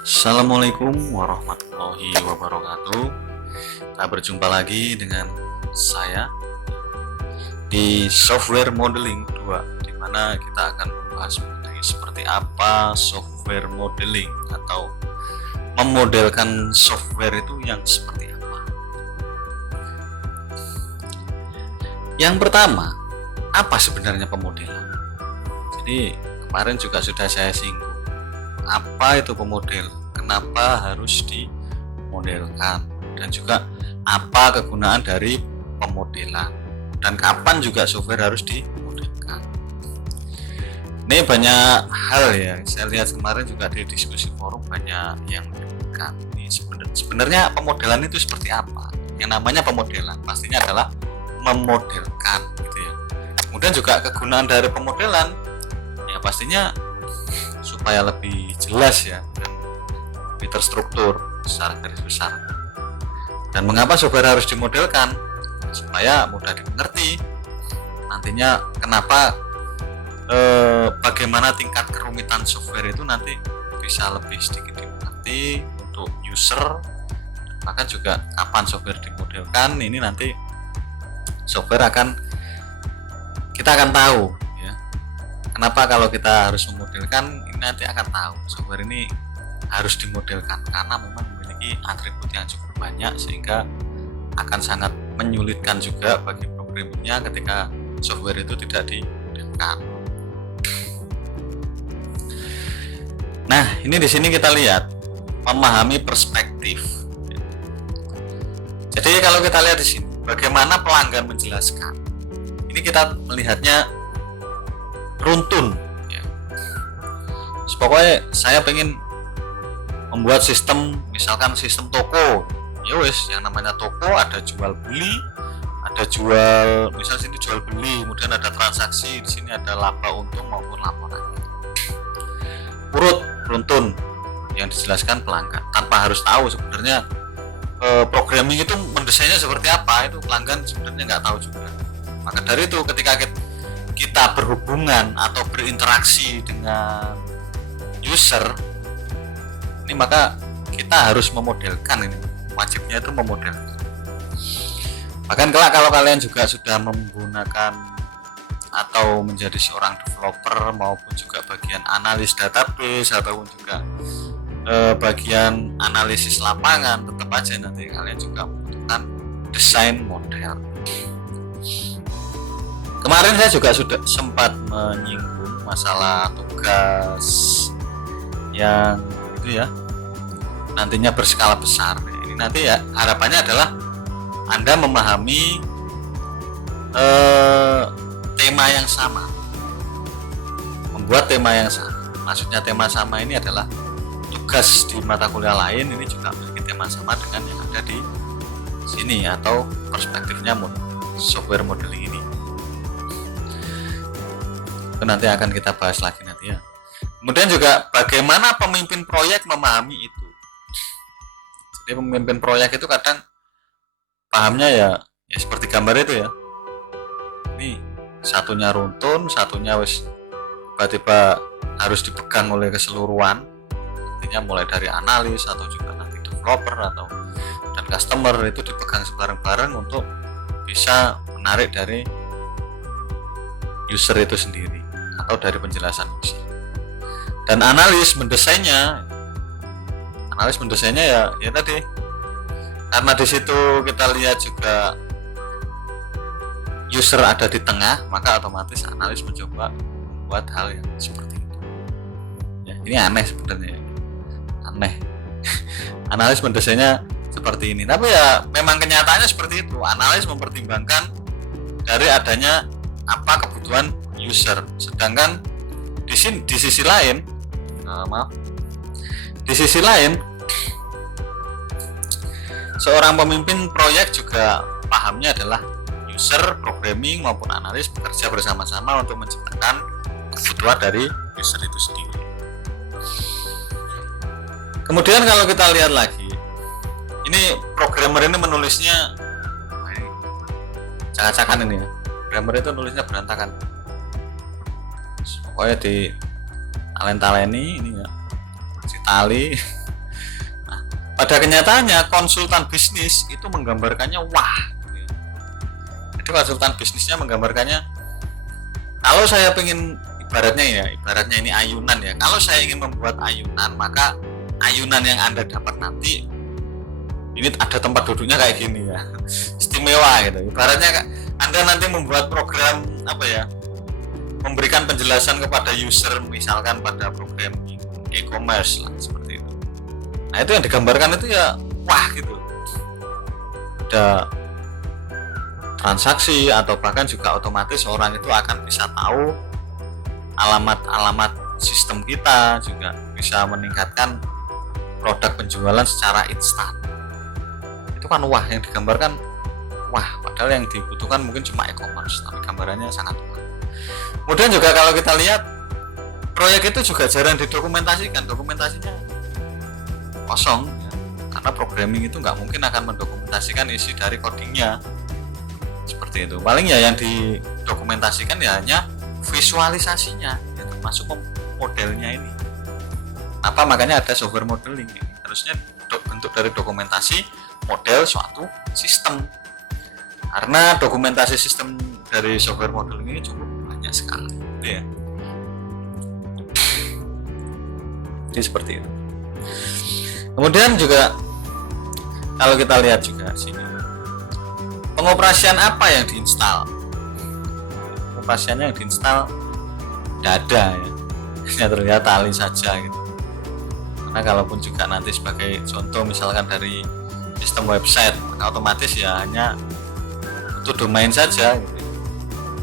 Assalamualaikum warahmatullahi wabarakatuh. Kita berjumpa lagi dengan saya di software modeling 2, di mana kita akan membahas mengenai seperti apa software modeling atau memodelkan software itu yang seperti apa. Yang pertama, apa sebenarnya pemodelan? Jadi kemarin juga sudah saya singgung. Apa itu pemodel? Kenapa harus dimodelkan? Dan juga apa kegunaan dari pemodelan? Dan kapan juga software harus dimodelkan? Ini banyak hal ya. Saya lihat kemarin juga di diskusi forum banyak yang menyebutkan. Ini sebenarnya pemodelan itu seperti apa? Yang namanya pemodelan pastinya adalah memodelkan, gitu ya. Kemudian juga kegunaan dari pemodelan, ya pastinya supaya lebih jelas ya dan lebih terstruktur secara garis besar. Dan mengapa software harus dimodelkan? Supaya mudah dimengerti nantinya kenapa bagaimana tingkat kerumitan software itu nanti bisa lebih sedikit dimengerti untuk user. Bahkan juga kapan software dimodelkan, ini nanti software kita akan tahu ya. Kenapa kalau kita harus memodelkan, ini nanti akan tahu software ini harus dimodelkan karena memang memiliki atribut yang cukup banyak sehingga akan sangat menyulitkan juga bagi programmernya ketika software itu tidak dimodelkan. Nah, ini di sini kita lihat memahami perspektif. Jadi kalau kita lihat di sini bagaimana pelanggan menjelaskan. Ini kita melihatnya runtun ya. Pokoknya saya pengen membuat sistem, misalkan sistem toko. Ya wes, yang namanya toko ada jual beli, ada jual, misal sini jual beli, kemudian ada transaksi, di sini ada laba untung maupun laporan. Urut runtun yang dijelaskan pelanggan tanpa harus tahu sebenarnya programming itu mendesainnya seperti apa, itu pelanggan sebenarnya nggak tahu juga. Maka dari itu ketika kita berhubungan atau berinteraksi dengan user ini, maka kita harus memodelkan. Ini wajibnya itu memodelkan. Bahkan kelak kalau kalian juga sudah menggunakan atau menjadi seorang developer maupun juga bagian analis database ataupun juga bagian analisis lapangan, tetap aja nanti kalian juga membutuhkan desain model. Kemarin saya juga sudah sempat menyinggung masalah tugas yang itu ya, nantinya berskala besar. Ini nanti ya harapannya adalah Anda memahami tema yang sama, membuat tema yang sama. Maksudnya tema sama ini adalah tugas di mata kuliah lain ini juga memiliki tema sama dengan yang ada di sini atau perspektifnya software modeling ini. Itu nanti akan kita bahas lagi nanti ya. Kemudian juga bagaimana pemimpin proyek memahami itu. Jadi pemimpin proyek itu kadang pahamnya ya seperti gambar itu ya. Ini satunya runtun, satunya wis tiba-tiba harus dipegang oleh keseluruhan. Artinya mulai dari analis atau juga nanti developer atau dan customer itu dipegang sebareng-bareng untuk bisa menarik dari user itu sendiri atau dari penjelasan user. Dan analis mendesainnya ya tadi, karena di situ kita lihat juga user ada di tengah, maka otomatis analis mencoba membuat hal yang seperti itu ya. Ini aneh sebenarnya, aneh. Analis mendesainnya seperti ini, tapi ya memang kenyataannya seperti itu. Analis mempertimbangkan dari adanya apa kebutuhan user, sedangkan di sisi lain seorang pemimpin proyek juga pahamnya adalah user, programming maupun analis bekerja bersama-sama untuk menciptakan kebutuhan dari user itu sendiri. Kemudian kalau kita lihat lagi, ini programmer ini menulisnya cak-cakan ini ya. Programmer itu nulisnya berantakan. Pokoknya di talent-taleni ini ya, si tali pada kenyataannya konsultan bisnis itu menggambarkannya wah. Jadi konsultan bisnisnya menggambarkannya, kalau saya pengen ibaratnya ini ayunan ya. Kalau saya ingin membuat ayunan, maka ayunan yang Anda dapat nanti ini ada tempat duduknya kayak gini ya. Istimewa gitu. Ibaratnya Anda nanti membuat program memberikan penjelasan kepada user misalkan pada program e-commerce lah seperti itu. Nah, itu yang digambarkan itu ya wah gitu. Ada transaksi atau bahkan juga otomatis orang itu akan bisa tahu alamat-alamat sistem kita, juga bisa meningkatkan produk penjualan secara instan. Itu kan wah yang digambarkan wah, padahal yang dibutuhkan mungkin cuma e-commerce, tapi gambarannya sangat wah. Kemudian juga kalau kita lihat proyek itu juga jarang didokumentasikan, dokumentasinya kosong ya. Karena programming itu nggak mungkin akan mendokumentasikan isi dari codingnya seperti itu. Paling ya yang didokumentasikan ya hanya visualisasinya ya, termasuk modelnya ini. Apa makanya ada software modeling ini. Harusnya bentuk dari dokumentasi model suatu sistem, karena dokumentasi sistem dari software modeling ini cukup banyak sekali ya. Jadi seperti itu. Kemudian juga kalau kita lihat juga sini, pengoperasian apa yang diinstal? Pengoperasiannya yang diinstal tidak ada ya, hanya terlihat tali saja gitu. Karena kalaupun juga nanti sebagai contoh misalkan dari sistem website, maka otomatis ya hanya untuk domain saja gitu.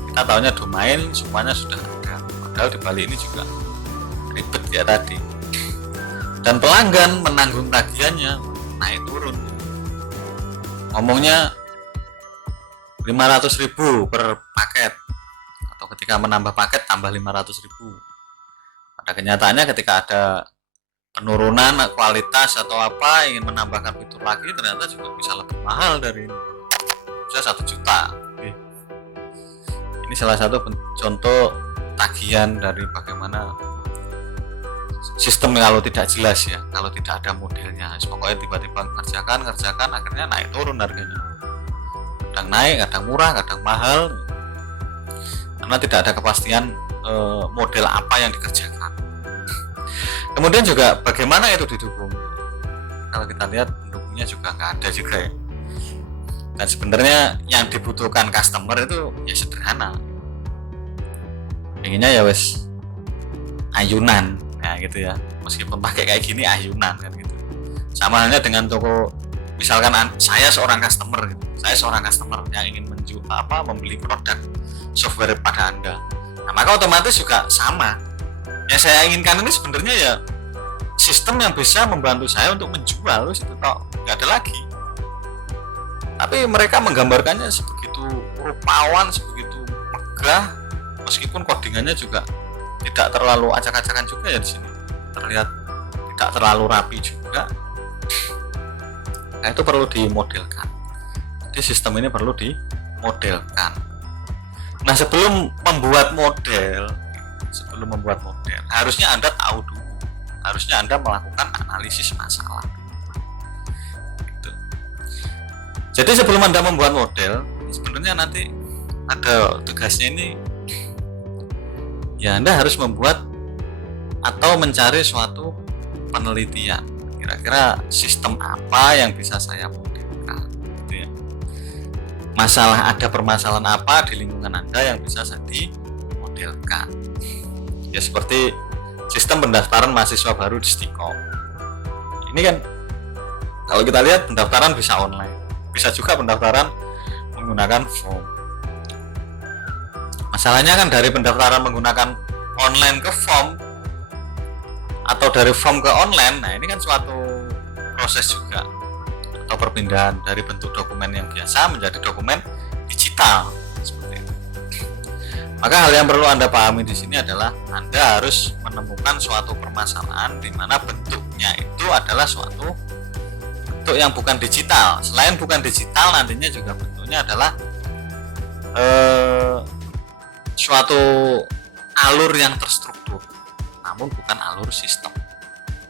Kita tahunya domain semuanya sudah ada, padahal di balik ini juga ribet ya tadi. Dan pelanggan menanggung tagihannya naik turun. Ngomongnya 500.000 per paket, atau ketika menambah paket tambah 500.000. Pada kenyataannya ketika ada penurunan kualitas atau apa, ingin menambahkan fitur lagi, ternyata juga bisa lebih mahal dari ini, bisa 1 juta. Ini salah satu contoh tagihan dari bagaimana sistem kalau tidak jelas ya, kalau tidak ada modelnya. Pokoknya tiba-tiba kerjakan akhirnya naik turun harganya, kadang naik, kadang murah, kadang mahal, karena tidak ada kepastian model apa yang dikerjakan. Kemudian juga bagaimana itu didukung. Kalau kita lihat pendukungnya juga nggak ada juga ya. Dan sebenarnya yang dibutuhkan customer itu ya sederhana, inginnya ya wes ayunan ya gitu ya, meskipun pakai kayak gini ayunan kan gitu. Sama halnya dengan toko, misalkan saya seorang customer gitu, saya seorang customer yang ingin membeli produk software pada Anda, nah maka otomatis juga sama. Yang saya inginkan ini sebenarnya ya sistem yang bisa membantu saya untuk menjual, itu toh nggak ada lagi. Tapi mereka menggambarkannya sebegitu rupawan, sebegitu megah, meskipun codingannya juga tidak terlalu acak-acakan juga ya di sini. Terlihat tidak terlalu rapi juga. Nah, itu perlu dimodelkan. Jadi sistem ini perlu dimodelkan. Nah, sebelum membuat model, harusnya Anda tahu dulu. Harusnya Anda melakukan analisis masalah. Gitu. Jadi sebelum Anda membuat model, sebenarnya nanti ada tugasnya ini. Ya, Anda harus membuat atau mencari suatu penelitian. Kira-kira sistem apa yang bisa saya modelkan, gitu ya. Ada permasalahan apa di lingkungan Anda yang bisa saya dimodelkan. Ya seperti sistem pendaftaran mahasiswa baru di Stikom. Ini kan kalau kita lihat pendaftaran bisa online, bisa juga pendaftaran menggunakan form. Masalahnya kan dari pendaftaran menggunakan online ke form atau dari form ke online, nah ini kan suatu proses juga, atau perpindahan dari bentuk dokumen yang biasa menjadi dokumen digital seperti itu. Maka hal yang perlu Anda pahami di sini adalah Anda harus menemukan suatu permasalahan di mana bentuknya itu adalah suatu bentuk yang bukan digital. Selain bukan digital, nantinya juga bentuknya adalah suatu alur yang terstruktur, namun bukan alur sistem.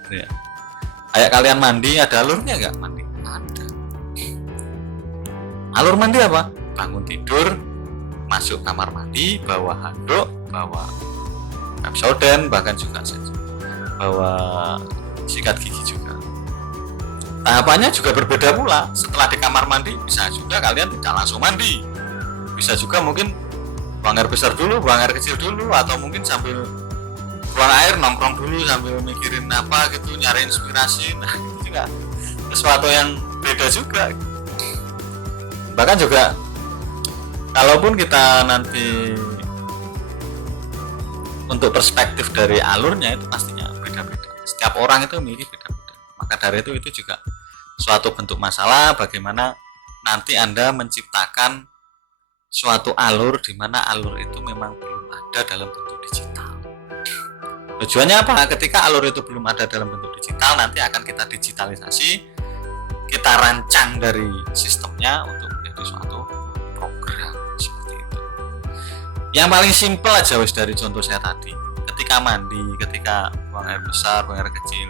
Ya. Kayak kalian mandi, ada alurnya nggak mandi? Ada. Alur mandi apa? Bangun tidur, masuk kamar mandi, bawa handuk, bawa Pepsodent, bahkan juga bawa sikat gigi juga. Tahapannya juga berbeda pula. Setelah di kamar mandi, bisa juga kalian tidak langsung mandi. Bisa juga mungkin buang air besar dulu, buang air kecil dulu, atau mungkin sambil buang air nongkrong dulu sambil mikirin apa gitu, nyari inspirasi. Nah, itu juga sesuatu yang beda juga. Bahkan juga kalaupun kita nanti untuk perspektif dari alurnya itu pastinya beda-beda. Setiap orang itu memiliki beda-beda. Maka dari itu juga suatu bentuk masalah bagaimana nanti Anda menciptakan suatu alur di mana alur itu memang belum ada dalam bentuk digital. Tujuannya apa? Ketika alur itu belum ada dalam bentuk digital, nanti akan kita digitalisasi, kita rancang dari sistemnya untuk menjadi suatu program seperti itu. Yang paling simpel aja wis dari contoh saya tadi, ketika mandi, ketika buang air besar, buang air kecil,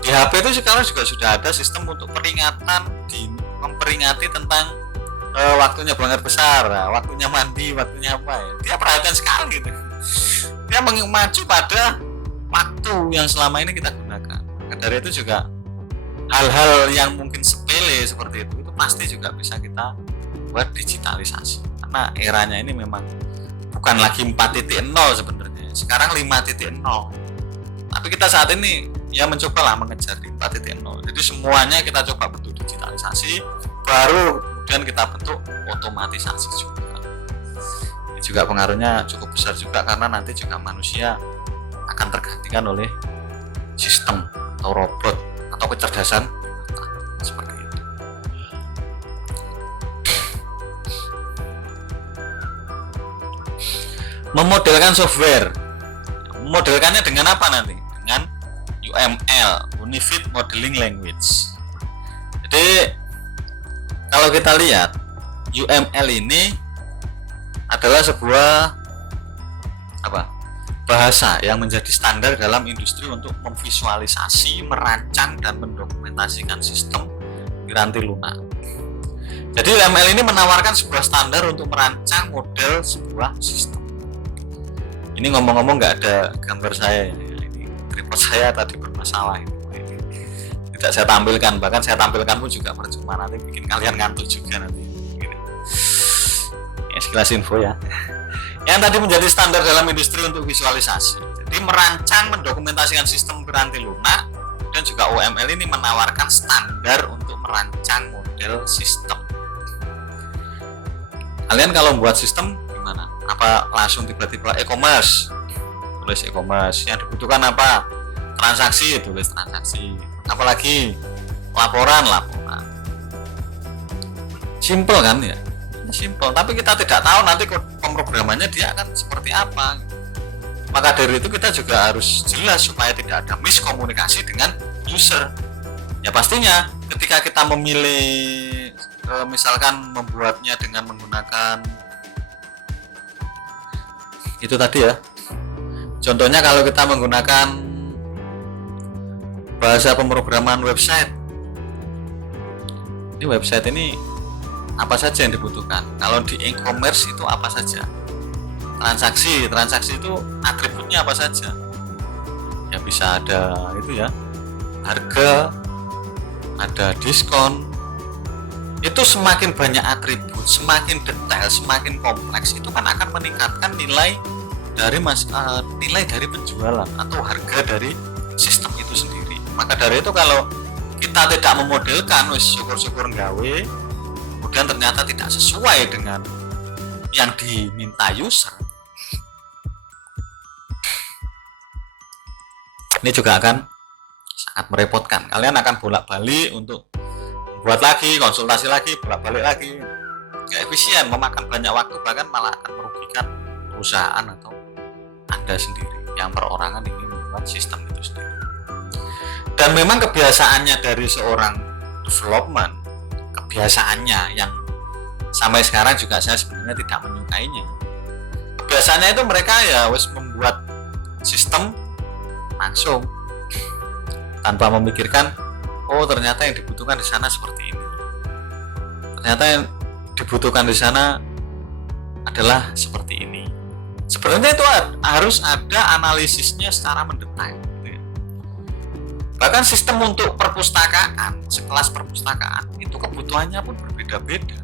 di HP itu sekarang juga sudah ada sistem untuk peringatan, memperingati tentang waktunya buang air besar, waktunya mandi, waktunya apa ya. Dia perhatian sekali gitu. Dia mengacu pada waktu yang selama ini kita gunakan. Dari itu juga hal-hal yang mungkin sepele seperti itu pasti juga bisa kita buat digitalisasi. Karena eranya ini memang bukan lagi 4.0 sebenarnya. Sekarang 5.0. Tapi kita saat ini ya mencoba lah mengejar di 4.0. Jadi semuanya kita coba bentuk digitalisasi, baru kemudian kita bentuk otomatisasi juga. Ini juga pengaruhnya cukup besar juga karena nanti juga manusia akan tergantikan oleh sistem atau robot atau kecerdasan seperti itu. Memodelkan software, memodelkannya dengan apa nanti? Dengan UML, Unified Modeling Language. Jadi kalau kita lihat UML ini adalah sebuah bahasa yang menjadi standar dalam industri untuk memvisualisasi, merancang dan mendokumentasikan sistem piranti lunak. Jadi UML ini menawarkan sebuah standar untuk merancang model sebuah sistem. Ini ngomong-ngomong nggak ada gambar saya ya. Ini tripod saya tadi bermasalah ini. Tidak saya tampilkan, bahkan saya tampilkan pun juga percuma, nanti bikin kalian ngantuk juga nanti. Ya, sekilas info ya. Yang tadi menjadi standar dalam industri untuk visualisasi. Jadi merancang, mendokumentasikan sistem piranti lunak, dan juga UML ini menawarkan standar untuk merancang model sistem. Kalian kalau membuat sistem gimana? Apa langsung tiba-tiba e-commerce? Tulis e-commerce. Yang dibutuhkan apa? Transaksi, tulis transaksi. Apalagi laporan. Simple kan ya? Simple, tapi kita tidak tahu nanti pemrogramannya dia akan seperti apa. Maka dari itu kita juga harus jelas supaya tidak ada miskomunikasi dengan user. Ya pastinya ketika kita memilih misalkan membuatnya dengan menggunakan itu tadi ya. Contohnya kalau kita menggunakan bahasa pemrograman website. Ini website ini apa saja yang dibutuhkan? Kalau di e-commerce itu apa saja? Transaksi itu atributnya apa saja? Ya bisa ada itu ya, harga, ada diskon. Itu semakin banyak atribut, semakin detail, semakin kompleks, itu kan akan meningkatkan nilai dari penjualan atau harga dari sistem itu sendiri. Maka dari itu kalau kita tidak memodelkan, syukur-syukur gawe, kemudian ternyata tidak sesuai dengan yang diminta user, ini juga akan sangat merepotkan. Kalian akan bolak-balik untuk buat lagi, konsultasi lagi, bolak-balik lagi. Gak efisien, memakan banyak waktu, bahkan malah akan merugikan perusahaan atau Anda sendiri yang perorangan ingin membuat sistem itu sendiri. Dan memang kebiasaannya dari seorang development, kebiasaannya yang sampai sekarang juga saya sebenarnya tidak menyukainya. Biasanya itu mereka ya wis membuat sistem langsung tanpa memikirkan, oh ternyata yang dibutuhkan di sana seperti ini, ternyata yang dibutuhkan di sana adalah seperti ini. Sebenarnya itu harus ada analisisnya secara mendetail gitu ya. Bahkan sistem untuk perpustakaan, sekelas perpustakaan itu kebutuhannya pun berbeda-beda.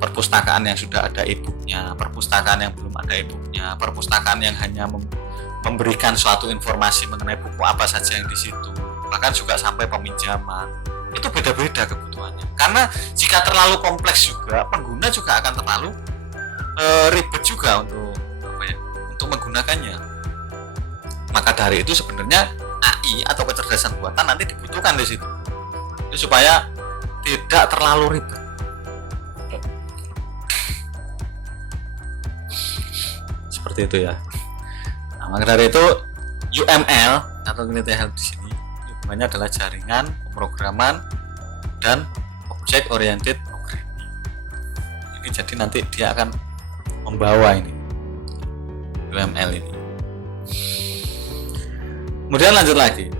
Perpustakaan yang sudah ada e-booknya, perpustakaan yang belum ada e-booknya, perpustakaan yang hanya memberikan suatu informasi mengenai buku apa saja yang di situ, bahkan juga sampai peminjaman, itu beda-beda kebutuhannya. Karena jika terlalu kompleks juga, pengguna juga akan terlalu ribet juga untuk menggunakannya. Maka dari itu sebenarnya AI atau kecerdasan buatan nanti dibutuhkan di situ, itu supaya tidak terlalu ribet. Seperti itu ya. Nah, maka dari itu UML atau UTL di sini hubungannya adalah jaringan, pemrograman, dan object oriented programming. Ini jadi nanti dia akan membawa ini UML ini. Kemudian lanjut lagi,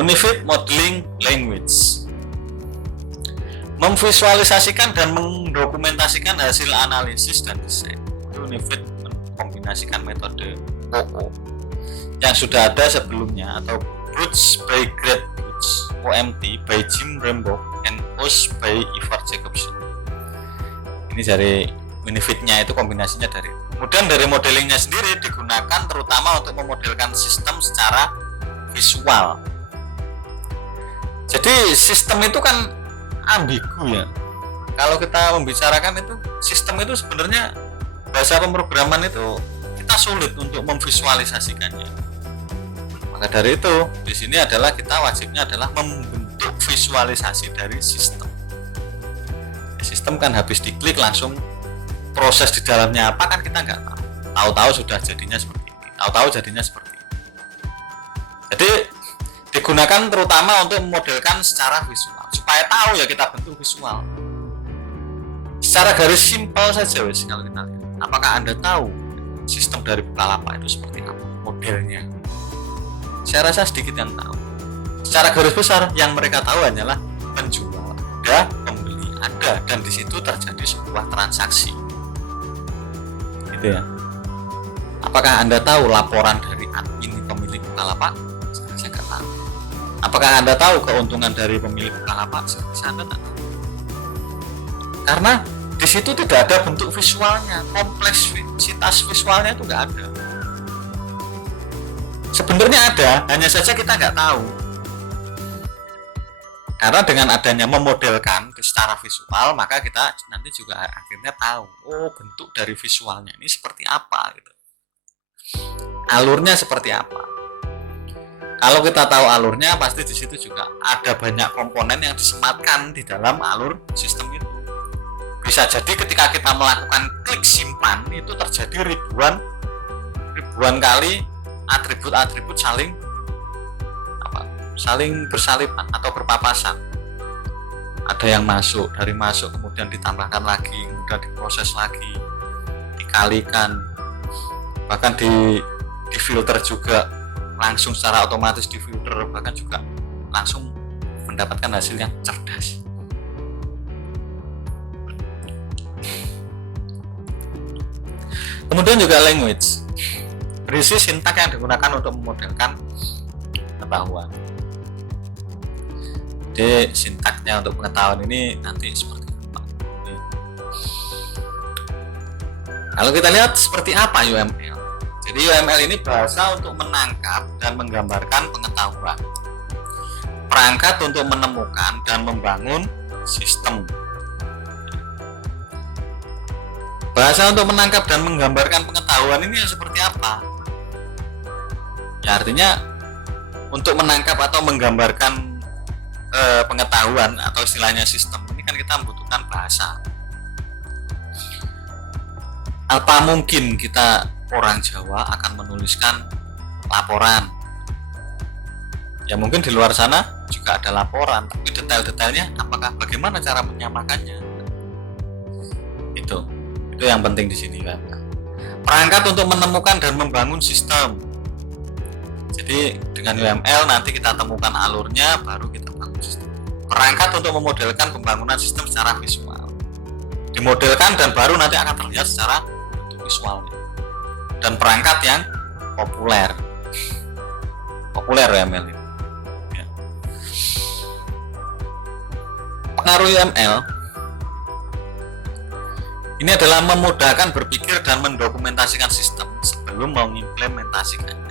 Unified Modeling Language, memvisualisasikan dan mendokumentasikan hasil analisis dan desain. Unified mengkombinasikan metode OO yang sudah ada sebelumnya atau Brutes by Great Brutes, OMT by Jim Rembo and OS by Ivar Jacobson. Ini dari Unified-nya itu kombinasinya dari. Kemudian dari modelingnya sendiri digunakan terutama untuk memodelkan sistem secara visual. Jadi sistem itu kan ambigu ya. Kalau kita membicarakan itu sistem itu sebenarnya bahasa pemrograman itu kita sulit untuk memvisualisasikannya. Maka dari itu di sini adalah kita wajibnya adalah membentuk visualisasi dari sistem. Sistem kan habis diklik langsung proses di dalamnya apa kan kita nggak tahu. Tahu-tahu sudah jadinya seperti ini. Tahu-tahu jadinya seperti ini. Jadi digunakan terutama untuk memodelkan secara visual supaya tahu ya kita bentuk visual. Secara garis simpel saja wes kalau kita lihat. Apakah Anda tahu sistem dari Bukalapak itu seperti apa modelnya? Saya rasa sedikit yang tahu. Secara garis besar yang mereka tahu hanyalah penjual ada, pembeli ada, dan di situ terjadi sebuah transaksi. Gitu ya. Apakah Anda tahu laporan dari admin pemilik Bukalapak? Saya nggak tahu. Apakah Anda tahu keuntungan dari pemilik Bukalapak? Saya Anda tak tahu. Karena di situ tidak ada bentuk visualnya, kompleksitas visualnya itu nggak ada. Sebenarnya ada, hanya saja kita nggak tahu. Karena dengan adanya memodelkan secara visual, maka kita nanti juga akhirnya tahu, oh bentuk dari visualnya ini seperti apa, gitu. Alurnya seperti apa. Kalau kita tahu alurnya, pasti di situ juga ada banyak komponen yang disematkan di dalam alur sistem itu. Bisa jadi ketika kita melakukan klik simpan itu terjadi ribuan kali atribut-atribut saling bersalipan atau berpapasan. Ada yang masuk, dari masuk kemudian ditambahkan lagi, kemudian diproses lagi, dikalikan, bahkan di filter juga langsung secara otomatis di filter, bahkan juga langsung mendapatkan hasil yang cerdas. Kemudian juga language, berisi sintak yang digunakan untuk memodelkan pengetahuan. Jadi sintaknya untuk pengetahuan ini nanti seperti apa? Kalau kita lihat seperti apa UML. Jadi UML ini bahasa untuk menangkap dan menggambarkan pengetahuan, perangkat untuk menemukan dan membangun sistem. Bahasa untuk menangkap dan menggambarkan pengetahuan ini seperti apa? Ya artinya untuk menangkap atau menggambarkan pengetahuan atau istilahnya sistem ini kan kita membutuhkan bahasa. Apa mungkin kita orang Jawa akan menuliskan laporan? Ya mungkin di luar sana juga ada laporan, tapi detail-detailnya apakah bagaimana cara menyamakannya? Itu yang penting di sini kan. Perangkat untuk menemukan dan membangun sistem. Jadi dengan UML nanti kita temukan alurnya, baru kita bangun sistem. Perangkat untuk memodelkan pembangunan sistem secara visual, dimodelkan dan baru nanti akan terlihat secara bentuk visualnya. Dan perangkat yang populer UML itu. Ya. Pengaruh UML ini adalah memudahkan berpikir dan mendokumentasikan sistem sebelum mengimplementasikannya.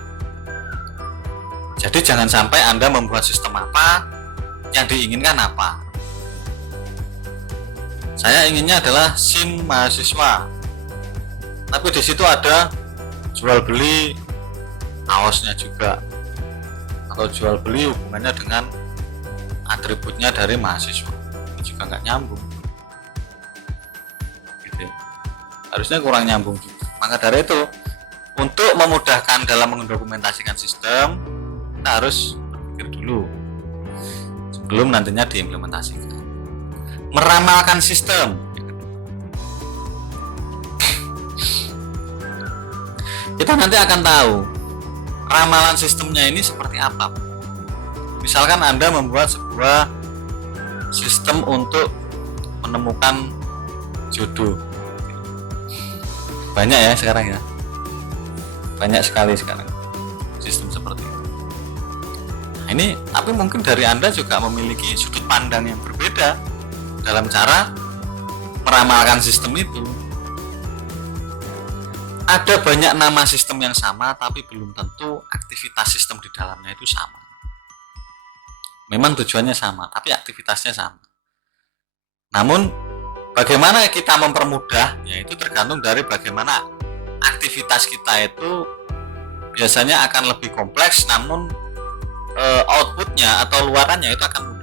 Jadi jangan sampai Anda membuat sistem apa, yang diinginkan apa. Saya inginnya adalah SIM mahasiswa, tapi di situ ada jual beli kaosnya juga, atau jual beli hubungannya dengan atributnya dari mahasiswa, itu juga nggak nyambung. Harusnya kurang nyambung juga. Maka dari itu, untuk memudahkan dalam mendokumentasikan sistem, kita harus berpikir dulu sebelum nantinya diimplementasikan. Meramalkan sistem, kita nanti akan tahu ramalan sistemnya ini seperti apa. Misalkan Anda membuat sebuah sistem untuk menemukan jodoh. Banyak ya sekarang ya, banyak sekali sekarang sistem seperti itu. Nah, ini tapi mungkin dari Anda juga memiliki sudut pandang yang berbeda dalam cara meramalkan sistem itu. Ada banyak nama sistem yang sama, tapi belum tentu aktivitas sistem di dalamnya itu sama. Memang tujuannya sama, tapi aktivitasnya sama. Namun bagaimana kita mempermudah, yaitu tergantung dari bagaimana aktivitas kita itu biasanya akan lebih kompleks, namun outputnya atau luarannya itu akan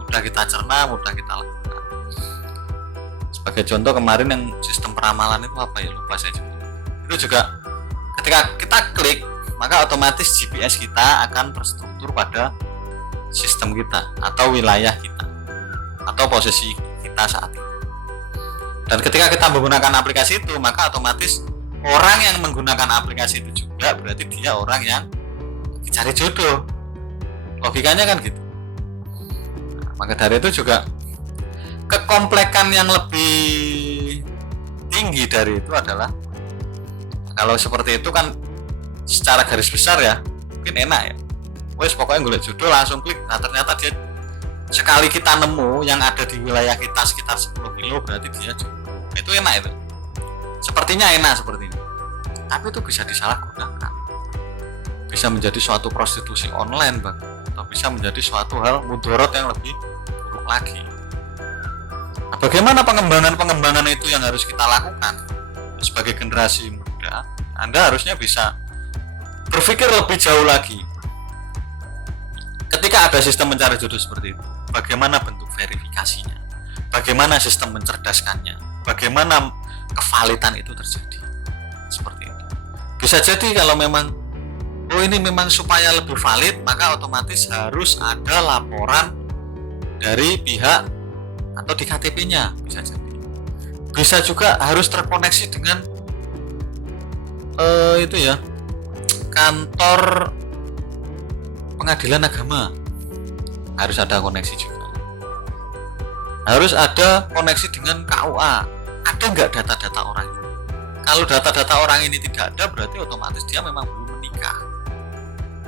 mudah kita cerna, mudah kita lakukan. Sebagai contoh kemarin yang sistem peramalan itu apa ya, lupa saya juga. Itu juga ketika kita klik, maka otomatis GPS kita akan terstruktur pada sistem kita atau wilayah kita atau posisi kita saat ini. Dan ketika kita menggunakan aplikasi itu, maka otomatis orang yang menggunakan aplikasi itu juga berarti dia orang yang cari jodoh. Logikanya kan gitu. Nah, maka dari itu juga kekomplekan yang lebih tinggi dari itu adalah, kalau seperti itu kan secara garis besar ya mungkin enak ya. Wes pokoknya golek jodoh langsung klik. Nah ternyata dia sekali kita nemu yang ada di wilayah kita sekitar 10 kilo berarti dia jodoh. Itu enak itu, sepertinya enak seperti ini, tapi itu bisa disalahgunakan, bisa menjadi suatu prostitusi online bang, atau bisa menjadi suatu hal mudarat yang lebih buruk lagi. Nah, bagaimana pengembangan itu yang harus kita lakukan sebagai generasi muda? Anda harusnya bisa berpikir lebih jauh lagi. Ketika ada sistem mencari jodoh seperti itu, bagaimana bentuk verifikasinya, bagaimana sistem mencerdaskannya, bagaimana kevalitan itu terjadi, seperti itu. Bisa jadi kalau memang ini memang supaya lebih valid, maka otomatis harus ada laporan dari pihak atau di KTP-nya, bisa jadi. Bisa juga harus terkoneksi dengan itu ya, kantor pengadilan agama, harus ada koneksi juga. Harus ada koneksi dengan KUA. Ada nggak data-data orang ini? Kalau data-data orang ini tidak ada, berarti otomatis dia memang belum menikah.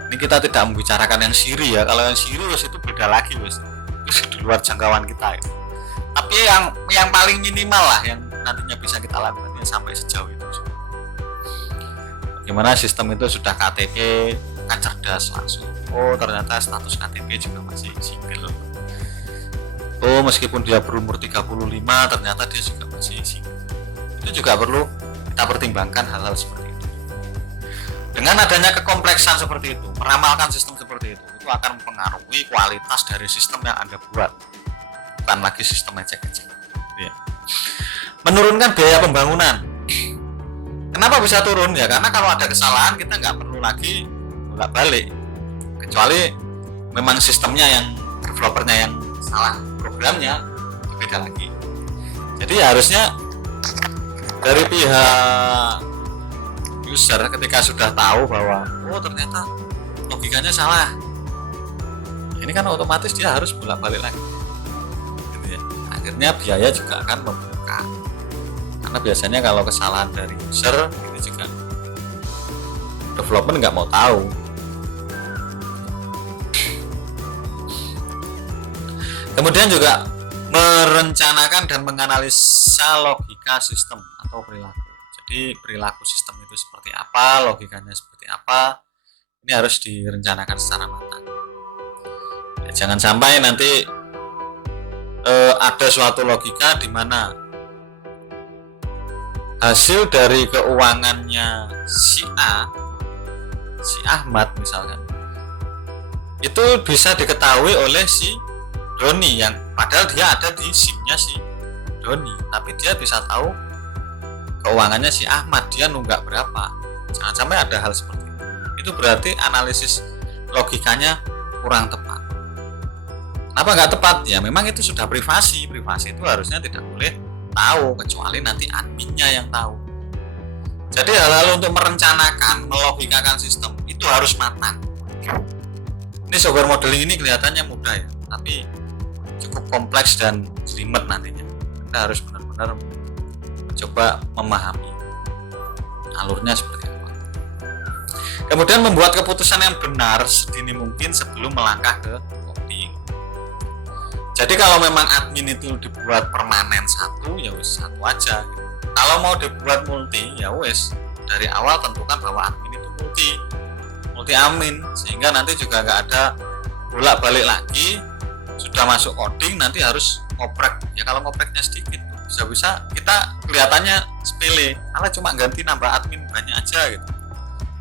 Ini kita tidak membicarakan yang siri ya. Kalau yang siri itu beda lagi wes. Itu di luar jangkauan kita ya. Tapi yang paling minimal lah yang nantinya bisa kita lakukan ya, sampai sejauh itu. Bagaimana sistem itu sudah KTP kan cerdas langsung. Oh ternyata status KTP juga masih single. Oh meskipun dia berumur 35 ternyata dia juga masih single. Itu juga perlu kita pertimbangkan hal-hal seperti itu. Dengan adanya kekompleksan seperti itu, meramalkan sistem seperti itu akan mempengaruhi kualitas dari sistem yang Anda buat, bukan lagi sistem ecek-ecek ya. Menurunkan biaya pembangunan. Kenapa bisa turun ya? Karena kalau ada kesalahan kita nggak perlu lagi bolak-balik, kecuali memang sistemnya yang developernya yang salah, programnya itu beda lagi. Jadi harusnya dari pihak user ketika sudah tahu bahwa oh ternyata logikanya salah. Ini kan otomatis dia harus bolak-balik lagi gitu ya. Akhirnya biaya juga akan membengkak, karena biasanya kalau kesalahan dari user ini juga development nggak mau tahu. Kemudian juga merencanakan dan menganalisa logika sistem atau perilaku. Jadi perilaku sistem itu seperti apa, logikanya seperti apa, ini harus direncanakan secara matang. Ya, jangan sampai nanti ada suatu logika di mana hasil dari keuangannya si A, si Ahmad misalkan, itu bisa diketahui oleh si Doni, yang padahal dia ada di SIM-nya si Doni, tapi dia bisa tahu keuangannya si Ahmad, dia nunggak berapa. Jangan sampai ada hal seperti itu. Itu berarti analisis logikanya kurang tepat. Kenapa nggak tepat? Ya memang itu sudah privasi. Privasi itu harusnya tidak boleh tahu, kecuali nanti adminnya yang tahu. Jadi hal-hal untuk merencanakan, melogikakan sistem itu harus matang. Ini software modeling ini kelihatannya mudah ya, tapi cukup kompleks dan jelimet nantinya. Kita harus benar-benar mencoba memahami alurnya seperti apa. Kemudian membuat keputusan yang benar sedini mungkin sebelum melangkah ke coding. Jadi kalau memang admin itu dibuat permanen satu, ya wis satu aja. Kalau mau dibuat multi, ya wis dari awal tentukan bahwa admin itu multi admin, sehingga nanti juga nggak ada bolak-balik lagi. Sudah masuk coding nanti harus ngoprek. Ya kalau ngopreknya sedikit bisa-bisa kita kelihatannya sepele, malah cuma ganti nambah admin banyak aja gitu.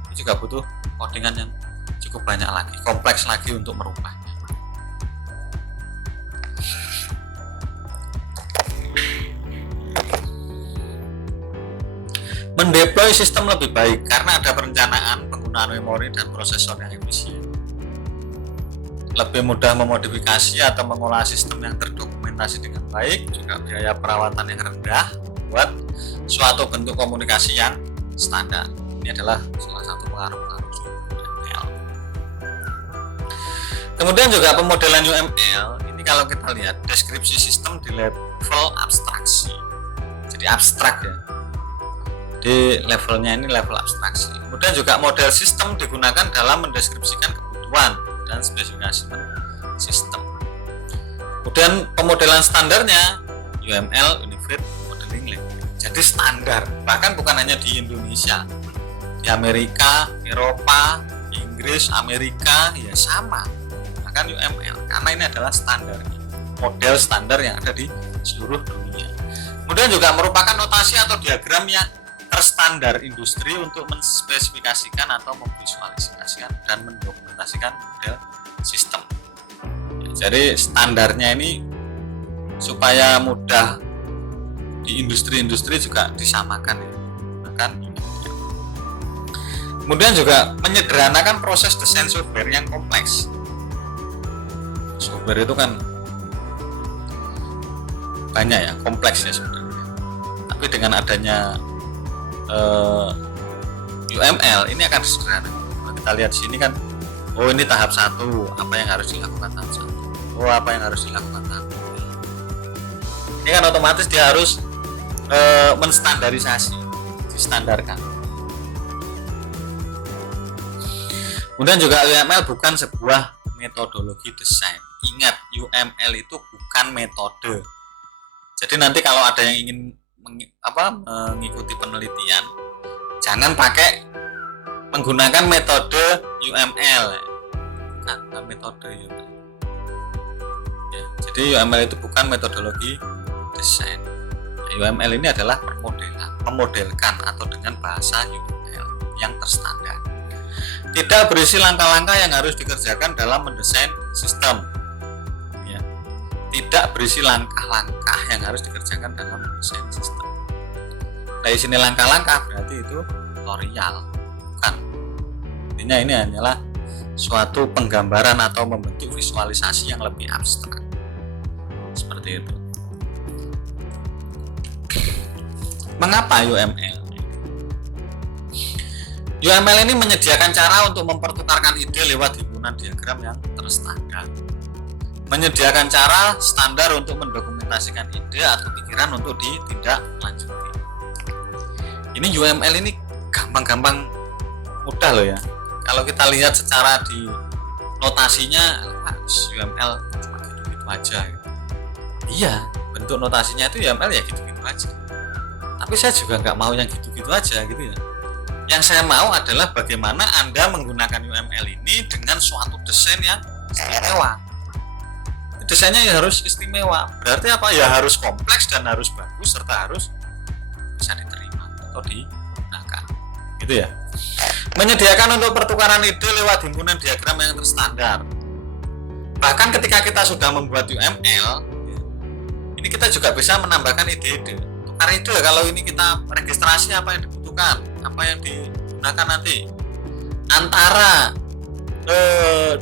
Ini juga butuh codingan yang cukup banyak lagi, kompleks lagi untuk merubahnya. Mendeploy sistem lebih baik karena ada perencanaan penggunaan memori dan prosesor yang efisien. Lebih mudah memodifikasi atau mengolah sistem yang terdokumentasi dengan baik, juga biaya perawatan yang rendah, buat suatu bentuk komunikasi yang standar. Ini adalah salah satu pengaruh-pengaruh UML. Kemudian juga pemodelan UML, ini kalau kita lihat deskripsi sistem di level abstraksi. Jadi abstrak ya. Di levelnya ini level abstraksi. Kemudian juga model sistem digunakan dalam mendeskripsikan kebutuhan dan spesifikasi sistem. Kemudian pemodelan standarnya UML, Unified Modeling Language. Jadi standar, bahkan bukan hanya di Indonesia, di Amerika, Eropa, Inggris, Amerika ya sama, bahkan UML, karena ini adalah standarnya, model standar yang ada di seluruh dunia. Kemudian juga merupakan notasi atau diagram yang terstandar industri untuk menspesifikasikan atau memvisualisasikan dan mendokumentasikan model sistem. Ya, jadi standarnya ini supaya mudah di industri-industri juga disamakan ya. Bahkan kemudian juga menyederhanakan proses desain software yang kompleks. Software itu kan banyak ya, kompleks ya sebenarnya. Tapi dengan adanya UML ini akan sederhana. Kalau kita lihat di sini kan, oh ini tahap 1, apa yang harus dilakukan tahap 1. Oh apa yang harus dilakukan tahap 2. Ini kan otomatis dia harus menstandarisasi, distandarkan. Kemudian juga UML bukan sebuah metodologi desain. Ingat, UML itu bukan metode. Jadi nanti kalau ada yang ingin mengikuti penelitian, jangan pakai menggunakan metode UML, bukan metode UML. Ya, jadi UML itu bukan metodologi desain. UML ini adalah memodelkan atau dengan bahasa UML yang terstandar. Tidak berisi langkah-langkah yang harus dikerjakan dalam mendesain sistem. Ya. Tidak berisi langkah-langkah yang harus dikerjakan dalam mendesain sistem. Dari sini langkah-langkah berarti itu tutorial, bukan. Intinya ini hanyalah suatu penggambaran atau membentuk visualisasi yang lebih abstrak. Seperti itu. Mengapa UML? UML ini menyediakan cara untuk mempertukarkan ide lewat himpunan diagram yang terstandar. Menyediakan cara standar untuk mendokumentasikan ide atau pikiran untuk ditindaklanjuti. Ini UML ini gampang-gampang mudah loh ya. Kalau kita lihat secara di notasinya, UML cuma gitu-gitu aja. Iya, bentuk notasinya itu UML ya gitu-gitu aja. Tapi saya juga nggak mau yang gitu-gitu aja gitu ya. Yang saya mau adalah bagaimana Anda menggunakan UML ini dengan suatu desain yang istimewa. Desainnya ya harus istimewa. Berarti apa? Ya harus kompleks dan harus bagus serta harus bisa diterima atau digunakan. Gitu ya. Menyediakan untuk pertukaran ide lewat himpunan diagram yang terstandar. Bahkan ketika kita sudah membuat UML, ini kita juga bisa menambahkan ide-ide. Tukar ide kalau ini kita registrasi apa yang dibutuhkan, apa yang digunakan nanti. Antara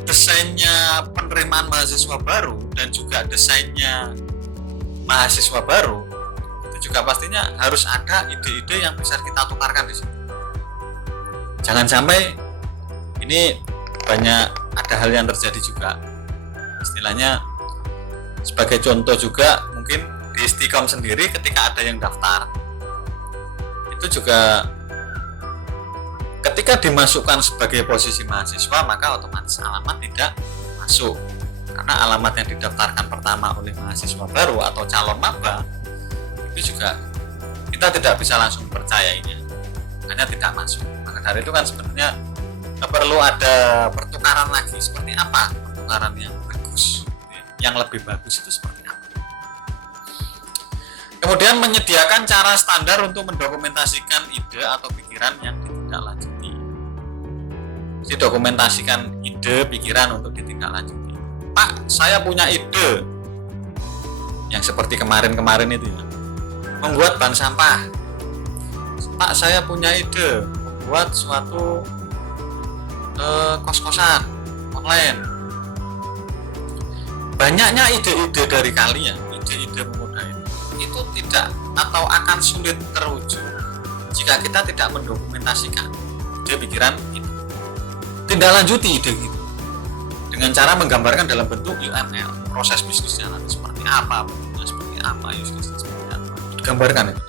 desainnya penerimaan mahasiswa baru dan juga desainnya mahasiswa baru, itu juga pastinya harus ada ide-ide yang bisa kita tukarkan di sini. Jangan sampai ini banyak ada hal yang terjadi juga. Istilahnya sebagai contoh juga mungkin di Istiqom sendiri ketika ada yang daftar itu juga ketika dimasukkan sebagai posisi mahasiswa maka otomatis alamat tidak masuk karena alamat yang didaftarkan pertama oleh mahasiswa baru atau calon maba itu juga kita tidak bisa langsung percayainya hanya tidak masuk. Maka dari itu kan sebenarnya perlu ada pertukaran lagi. Seperti apa pertukaran yang bagus, yang lebih bagus itu seperti apa. Kemudian menyediakan cara standar untuk mendokumentasikan ide atau pikiran yang ditindaklanjuti. Didokumentasikan ide, pikiran untuk ditindaklanjuti. Pak, saya punya ide yang seperti kemarin-kemarin itu ya, membuat ban sampah. Pak, saya punya ide membuat suatu kos-kosan online. Banyaknya ide-ide dari kalian, ide-ide pemuda itu tidak atau akan sulit terwujud jika kita tidak mendokumentasikan ide pikiran itu. Tindak lanjuti ide itu dengan cara menggambarkan dalam bentuk UML, proses bisnisnya nanti seperti apa, bentuknya seperti apa, bisnisnya seperti apa, digambarkan itu.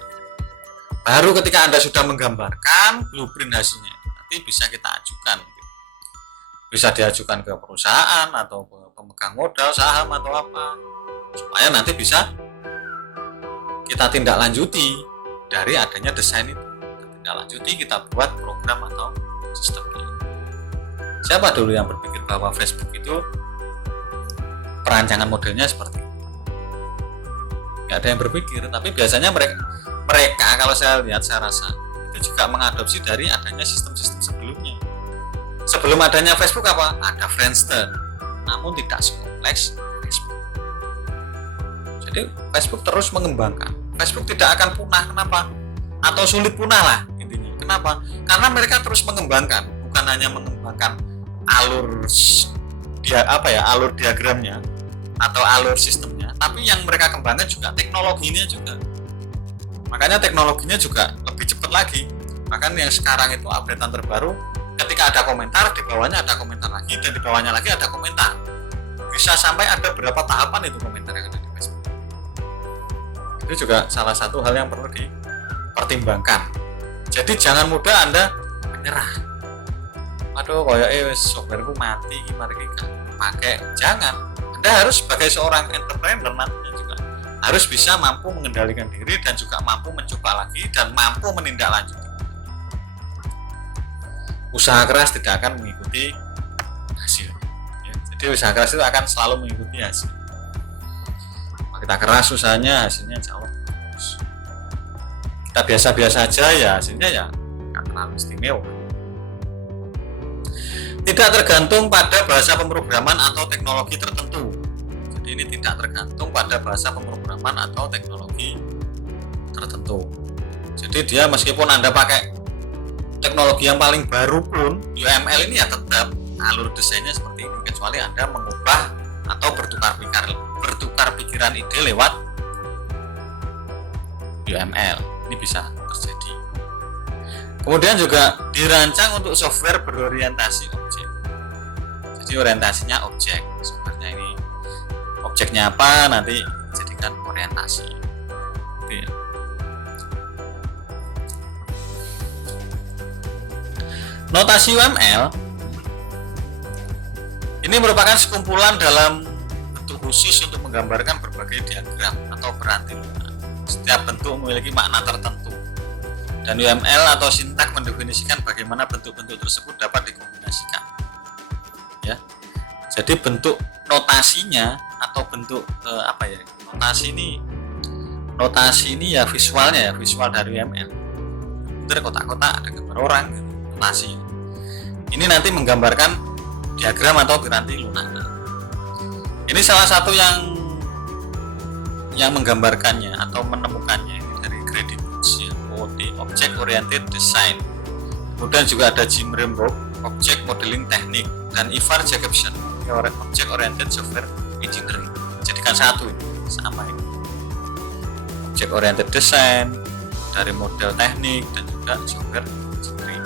Baru ketika Anda sudah menggambarkan blueprint hasilnya itu nanti bisa kita ajukan, bisa diajukan ke perusahaan atau ke pemegang modal saham atau apa, supaya nanti bisa kita tindak lanjuti dari adanya desain itu. Kita tindak lanjuti, kita buat program atau sistemnya. Siapa dulu yang berpikir bahwa Facebook itu perancangan modelnya seperti itu? Nggak ada yang berpikir, tapi biasanya mereka kalau saya lihat, saya rasa itu juga mengadopsi dari adanya sistem-sistem sebelumnya. Sebelum adanya Facebook apa? Ada Friendster, namun tidak sekompleks Facebook. Jadi Facebook terus mengembangkan. Facebook tidak akan punah, kenapa? Atau sulit punah lah intinya. Kenapa? Karena mereka terus mengembangkan, bukan hanya mengembangkan alur diagramnya atau alur sistemnya, tapi yang mereka kembangkan juga teknologinya juga. Makanya teknologinya juga lebih cepat lagi. Bahkan yang sekarang itu updatean terbaru, ketika ada komentar, di bawahnya ada komentar lagi, dan di bawahnya lagi ada komentar. Bisa sampai ada berapa tahapan itu komentar yang ada di Facebook. Itu juga salah satu hal yang perlu dipertimbangkan. Jadi jangan mudah Anda menyerah. Aduh, kayak softwareku mati, gimana kita pakai? Jangan. Anda harus sebagai seorang entrepreneur nantinya juga harus bisa mampu mengendalikan diri dan juga mampu mencoba lagi dan mampu menindaklanjuti. Usaha keras tidak akan mengikuti hasil. Ya, jadi usaha keras itu akan selalu mengikuti hasil. Kita keras usahanya, hasilnya jauh bagus. Kita biasa-biasa aja ya hasilnya ya nggak terlalu istimewa. Tidak tergantung pada bahasa pemrograman atau teknologi tertentu. Jadi ini tidak tergantung pada bahasa pemrograman atau teknologi tertentu. Jadi dia meskipun Anda pakai teknologi yang paling baru pun, UML ini ya tetap alur desainnya seperti ini, kecuali Anda mengubah atau bertukar pikiran ide lewat UML. Ini bisa terjadi. Kemudian juga dirancang untuk software berorientasi objek. Jadi orientasinya objek. Sebenarnya ini objeknya apa, nanti jadikan orientasi. Gitu ya. Notasi UML ini merupakan sekumpulan dalam bentuk khusus untuk menggambarkan berbagai diagram atau beranti lunak. Setiap bentuk memiliki makna tertentu, dan UML atau sintak mendefinisikan bagaimana bentuk-bentuk tersebut dapat dikombinasikan. Ya, jadi bentuk notasinya atau bentuk notasi ini ya visualnya, ya visual dari UML. Bentuk kotak-kotak, ada gambar orang, gitu, notasi. Ini nanti menggambarkan diagram atau piranti lunak. Ini salah satu yang menggambarkannya atau menemukannya ini dari Grady Boots, ya, OD, Object Oriented Design. Kemudian juga ada Jim Rembourg, Object Modeling Technique, dan Ivar Jacobson, Object Oriented Software Engineering. Jadikan satu ini, sama ini. Object Oriented Design dari model teknik dan juga software engineering.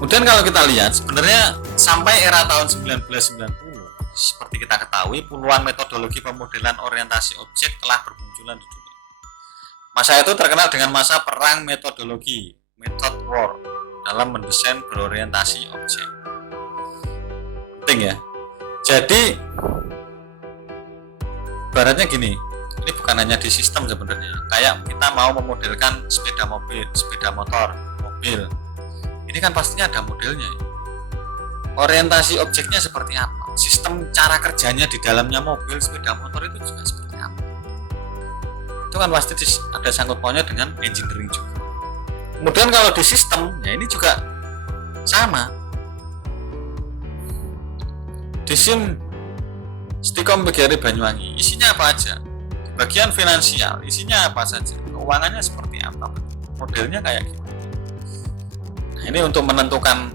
Kemudian kalau kita lihat, sebenarnya sampai era tahun 1990, seperti kita ketahui, puluhan metodologi pemodelan orientasi objek telah bermunculan di dunia. Masa itu terkenal dengan masa perang metodologi, method war, dalam mendesain berorientasi objek. Penting ya. Jadi, baratnya gini, ini bukan hanya di sistem sebenarnya. Kayak kita mau memodelkan sepeda mobil, sepeda motor, mobil. Ini kan pastinya ada modelnya. Orientasi objeknya seperti apa? Sistem cara kerjanya di dalamnya mobil, sepeda motor itu juga seperti apa? Itu kan pasti ada sangkut pautnya dengan engineering juga. Kemudian kalau di sistem, ya ini juga sama. Di SIM Stikom PGRI Banyuwangi, isinya apa aja? Di bagian finansial, isinya apa saja? Keuangannya seperti apa? Modelnya kayak gitu. Nah, ini untuk menentukan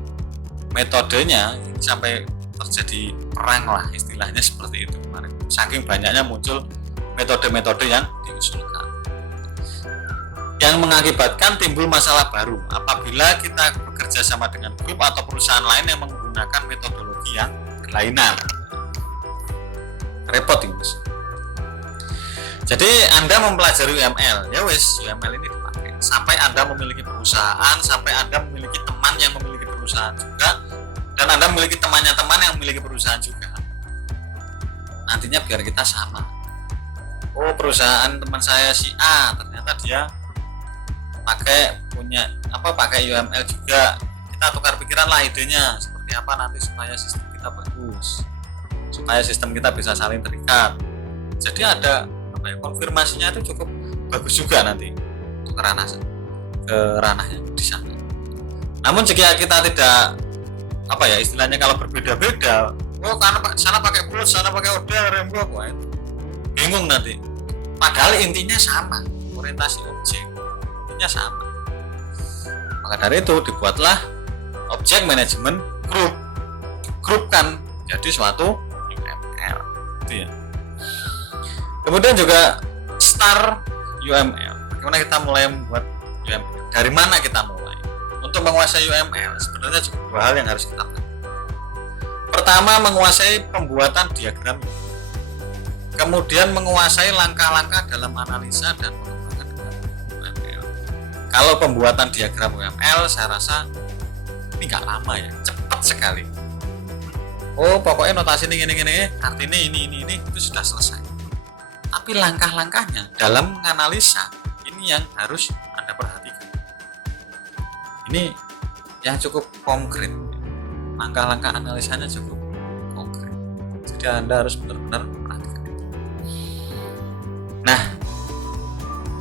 metodenya sampai terjadi perang lah, istilahnya seperti itu kemarin. Saking banyaknya muncul metode-metode yang diusulkan, yang mengakibatkan timbul masalah baru apabila kita bekerja sama dengan grup atau perusahaan lain yang menggunakan metodologi yang berlainan. Repot ini, Mas. Jadi Anda mempelajari UML, ya wes UML ini dipakai sampai Anda memiliki perusahaan, sampai Anda memiliki teman yang memiliki perusahaan juga, dan Anda memiliki temannya teman yang memiliki perusahaan juga. Nantinya biar kita sama. Oh, perusahaan teman saya si A ternyata dia pakai UML juga. Kita tukar pikiran lah idenya seperti apa nanti supaya sistem kita bagus, supaya sistem kita bisa saling terikat. Jadi ada konfirmasinya itu cukup bagus juga nanti ke ranahnya di sana. Namun jika kita tidak istilahnya kalau berbeda-beda, karena sana pakai plus, sana pakai order, rembok, bingung nanti. Padahal intinya sama, orientasi objek intinya sama. Maka dari itu dibuatlah object management group kan jadi suatu UML, gitu ya. Kemudian juga STAR UML. Bagaimana kita mulai membuat UML? Dari mana kita mulai? Untuk menguasai UML sebenarnya cukup dua hal yang harus kita lakukan. Pertama, menguasai pembuatan diagram. Kemudian menguasai langkah-langkah dalam analisa dan mengembangkan UML. Kalau pembuatan diagram UML, saya rasa ini nggak lama ya, cepat sekali. Oh, pokoknya notasi ini, artinya ini itu sudah selesai. Tapi langkah-langkahnya dalam menganalisa ini yang harus Anda perhatikan. Ini yang cukup konkret. Langkah-langkah analisanya cukup konkret. Jadi Anda harus benar-benar perhatikan. Nah,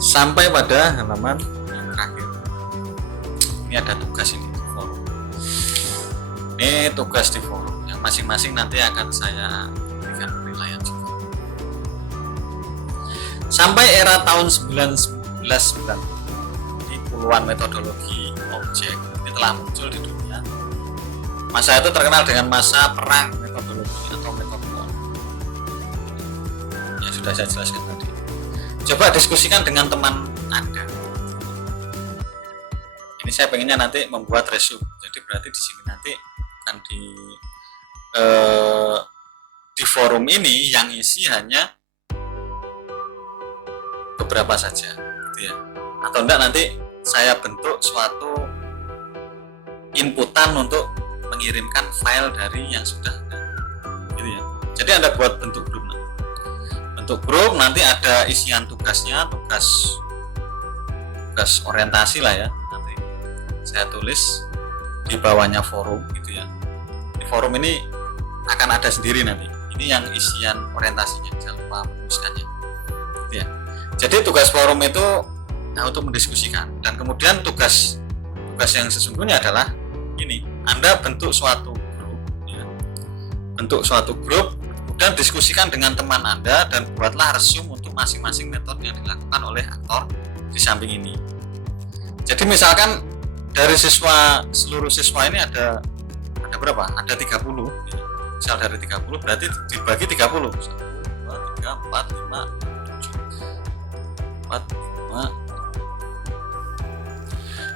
sampai pada halaman yang terakhir. Ini ada tugas ini di forum. Ini tugas di forum yang masing-masing nanti akan saya berikan penilaian juga. Sampai era tahun 1990, ini puluhan metodologi objek ini telah muncul di dunia. Masa itu terkenal dengan masa perang metodologi atau metode war. Ya sudah saya jelaskan tadi. Coba diskusikan dengan teman Anda. saya pengennya nanti membuat resume. Jadi berarti di sini nanti akan di forum ini yang isi hanya beberapa saja, gitu ya. Atau enggak nanti saya bentuk suatu inputan untuk mengirimkan file dari yang sudah ada, gitu ya. Jadi Anda buat bentuk grup nanti. Bentuk grup nanti ada isian tugasnya, tugas orientasi lah ya. Nanti saya tulis di bawahnya forum, gitu ya. Di forum ini akan ada sendiri nanti. Ini yang isian orientasinya, jangan lupa menuliskannya, gitu ya. Jadi tugas forum itu untuk mendiskusikan, dan kemudian tugas yang sesungguhnya adalah ini, Anda bentuk suatu grup, ya. Bentuk suatu grup, kemudian diskusikan dengan teman Anda dan buatlah resume untuk masing-masing metode yang dilakukan oleh aktor di samping ini. Jadi misalkan dari seluruh siswa ini ada berapa? Ada 30, ya. Misal dari 30 berarti dibagi 30. 1, 2, 3, 4, 5, 7, 4, 5.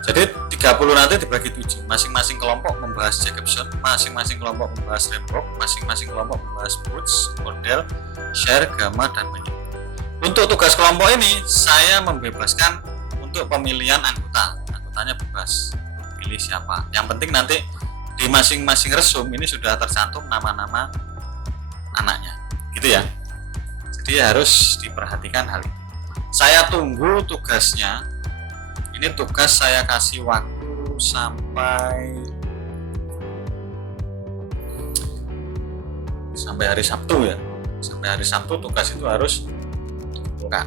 Jadi 30 nanti dibagi 7. Masing-masing kelompok membahas Jacobson, masing-masing kelompok membahas Rembrandts, masing-masing kelompok membahas Booth, Mordell, Share, Gamma, dan banyak. Untuk tugas kelompok ini saya membebaskan untuk pemilihan anggota. Anggotanya bebas, pilih siapa. Yang penting nanti di masing-masing resume ini sudah tercantum nama-nama anaknya, gitu ya. Jadi harus diperhatikan hal ini. Saya tunggu tugasnya. Ini tugas saya kasih waktu sampai hari Sabtu ya. Sampai hari Sabtu tugas itu harus dikumpulkan.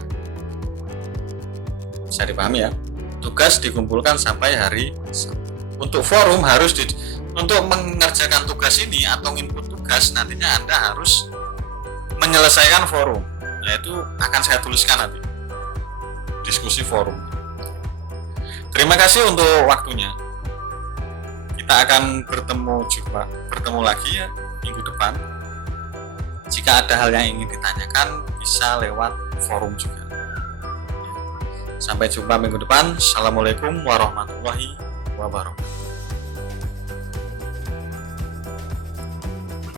Bisa dipahami ya. Tugas dikumpulkan sampai hari Sabtu. Untuk forum harus untuk mengerjakan tugas ini atau input tugas, nantinya Anda harus menyelesaikan forum, yaitu akan saya tuliskan nanti diskusi forum. Terima kasih untuk waktunya. Kita akan bertemu lagi ya minggu depan. Jika ada hal yang ingin ditanyakan bisa lewat forum juga. Sampai jumpa minggu depan. Assalamualaikum warahmatullahi wabarakatuh.